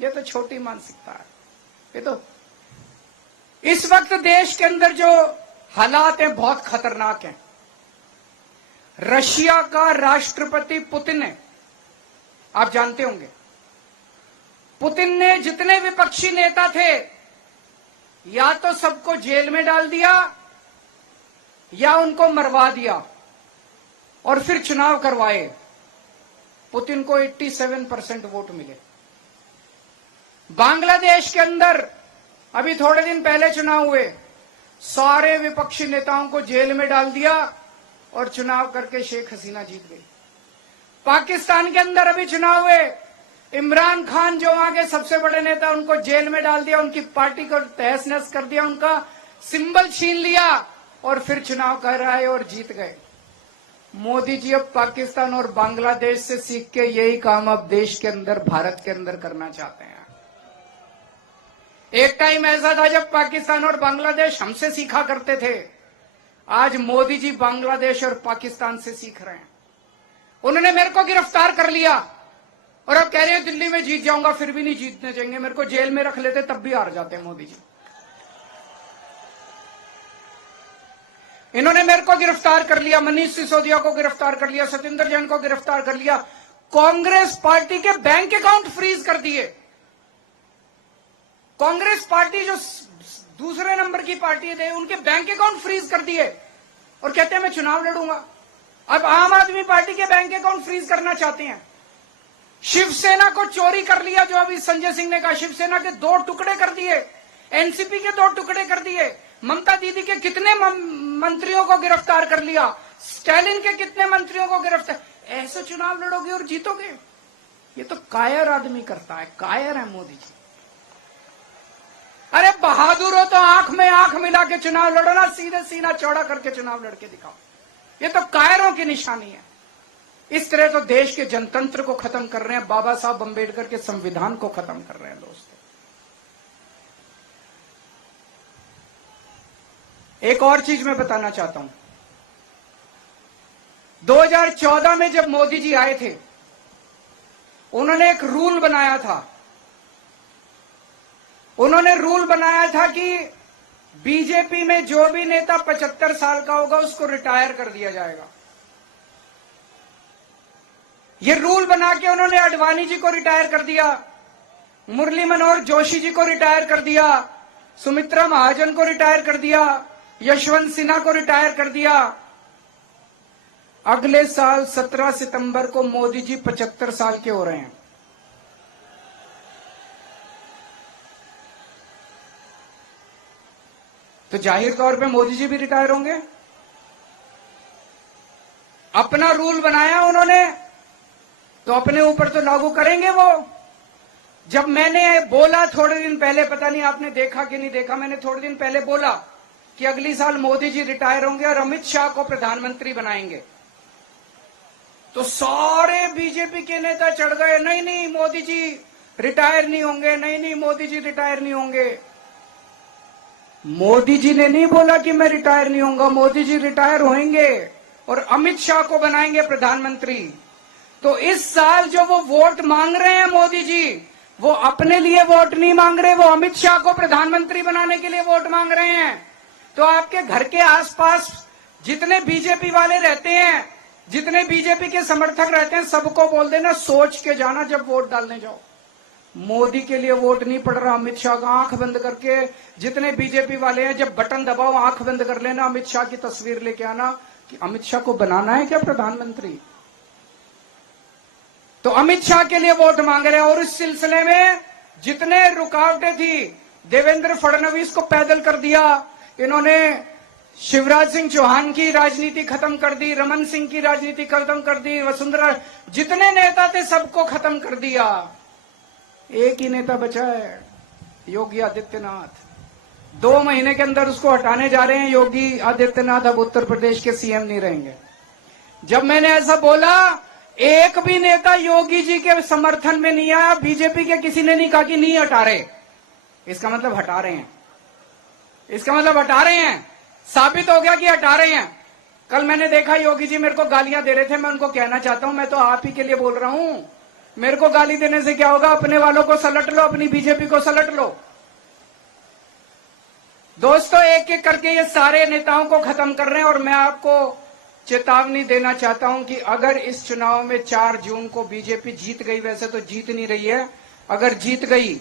ये तो छोटी मानसिकता है। ये तो इस वक्त देश के अंदर जो हालात हैं बहुत खतरनाक हैं। रशिया का राष्ट्रपति पुतिन है, आप जानते होंगे। पुतिन ने जितने विपक्षी नेता थे या तो सबको जेल में डाल दिया या उनको मरवा दिया और फिर चुनाव करवाए। पुतिन को 87% वोट मिले। बांग्लादेश के अंदर अभी थोड़े दिन पहले चुनाव हुए, सारे विपक्षी नेताओं को जेल में डाल दिया और चुनाव करके शेख हसीना जीत गई। पाकिस्तान के अंदर अभी चुनाव हुए, इमरान खान जो वहां के सबसे बड़े नेता, उनको जेल में डाल दिया, उनकी पार्टी को तहस नहस कर दिया, उनका सिंबल छीन लिया और फिर चुनाव कराए और जीत गए। मोदी जी अब पाकिस्तान और बांग्लादेश से सीख के यही काम अब देश के अंदर, भारत के अंदर करना चाहते हैं। एक टाइम ऐसा था जब पाकिस्तान और बांग्लादेश हमसे सीखा करते थे, आज मोदी जी बांग्लादेश और पाकिस्तान से सीख रहे हैं। उन्होंने मेरे को गिरफ्तार कर लिया और अब कह रहे हैं दिल्ली में जीत जाऊंगा, फिर भी नहीं जीतने देंगे। मेरे को जेल में रख लेते तब भी हार जाते हैं मोदी जी। इन्होंने मेरे को गिरफ्तार कर लिया, मनीष सिसोदिया को गिरफ्तार कर लिया, सत्येंद्र जैन को गिरफ्तार कर लिया, कांग्रेस पार्टी के बैंक अकाउंट फ्रीज कर दिए। कांग्रेस पार्टी जो दूसरे नंबर की पार्टी थे, उनके बैंक अकाउंट फ्रीज कर दिए और कहते हैं मैं चुनाव लड़ूंगा। अब आम आदमी पार्टी के बैंक अकाउंट फ्रीज करना चाहते हैं। शिवसेना को चोरी कर लिया, जो अभी संजय सिंह ने कहा, शिवसेना के 2 टुकड़े कर दिए, एनसीपी के 2 टुकड़े कर दिए, ममता दीदी के कितने मंत्रियों को गिरफ्तार कर लिया, स्टालिन के कितने मंत्रियों को गिरफ्तार। ऐसे चुनाव लड़ोगे और जीतोगे? ये तो कायर आदमी करता है, कायर है मोदी जी। अरे बहादुर हो तो आंख में आंख मिला के चुनाव लड़ो ना, सीधे सीना चौड़ा करके चुनाव लड़के दिखाओ। ये तो कायरों की निशानी है। इस तरह तो देश के जनतंत्र को खत्म कर रहे हैं, बाबा साहब अंबेडकर के संविधान को खत्म कर रहे हैं दोस्तों। एक और चीज मैं बताना चाहता हूं। 2014 में जब मोदी जी आए थे, उन्होंने एक रूल बनाया था। उन्होंने रूल बनाया था कि बीजेपी में जो भी नेता 75 साल का होगा उसको रिटायर कर दिया जाएगा। ये रूल बना के उन्होंने अडवाणी जी को रिटायर कर दिया, मुरली मनोहर जोशी जी को रिटायर कर दिया, सुमित्रा महाजन को रिटायर कर दिया, यशवंत सिन्हा को रिटायर कर दिया। अगले साल 17 सितंबर को मोदी जी 75 साल के हो रहे हैं। तो जाहिर तौर पे मोदी जी भी रिटायर होंगे। अपना रूल बनाया उन्होंने तो अपने ऊपर तो लागू करेंगे वो। जब मैंने बोला थोड़े दिन पहले, पता नहीं आपने देखा कि नहीं देखा, मैंने थोड़े दिन पहले बोला कि अगली साल मोदी जी रिटायर होंगे और अमित शाह को प्रधानमंत्री बनाएंगे, तो सारे बीजेपी के नेता चढ़ गए, नहीं नहीं मोदी जी रिटायर नहीं होंगे, नहीं नहीं मोदी जी रिटायर नहीं होंगे। मोदी जी ने नहीं बोला कि मैं रिटायर नहीं होऊंगा, मोदी जी रिटायर होंगे और अमित शाह को बनाएंगे प्रधानमंत्री। तो इस साल जो वो वोट मांग रहे हैं मोदी जी, वो अपने लिए वोट नहीं मांग रहे, वो अमित शाह को प्रधानमंत्री बनाने के लिए वोट मांग रहे हैं। तो आपके घर के आसपास जितने बीजेपी वाले रहते हैं, जितने बीजेपी के समर्थक रहते हैं, सबको बोल देना सोच के जाना जब वोट डालने जाओ। मोदी के लिए वोट नहीं पड़ रहा, अमित शाह का। आंख बंद करके जितने बीजेपी वाले हैं, जब बटन दबाओ आंख बंद कर लेना, अमित शाह की तस्वीर लेके आना कि अमित शाह को बनाना है क्या प्रधानमंत्री। तो अमित शाह के लिए वोट मांग रहे हैं। और इस सिलसिले में जितने रुकावटें थी, देवेंद्र फडणवीस को पैदल कर दिया इन्होंने, शिवराज सिंह चौहान की राजनीति खत्म कर दी, रमन सिंह की राजनीति खत्म कर दी, वसुंधरा, जितने नेता थे सबको खत्म कर दिया। एक ही नेता बचा है, योगी आदित्यनाथ। 2 महीने के अंदर उसको हटाने जा रहे हैं। योगी आदित्यनाथ अब उत्तर प्रदेश के सीएम नहीं रहेंगे। जब मैंने ऐसा बोला, एक भी नेता योगी जी के समर्थन में नहीं आया। बीजेपी के किसी ने नहीं कहा कि नहीं हटा रहे, इसका मतलब हटा रहे हैं, इसका मतलब हटा रहे हैं। साबित हो गया कि हटा रहे हैं। कल मैंने देखा योगी जी मेरे को गालियां दे रहे थे। मैं उनको कहना चाहता हूं, मैं तो आप ही के लिए बोल रहा हूं। मेरे को गाली देने से क्या होगा? अपने वालों को सलट लो, अपनी बीजेपी को सलट लो। दोस्तों, एक एक करके ये सारे नेताओं को खत्म कर रहे हैं और मैं आपको चेतावनी देना चाहता हूं कि अगर इस चुनाव में 4 जून को बीजेपी जीत गई, वैसे तो जीत नहीं रही है, अगर जीत गई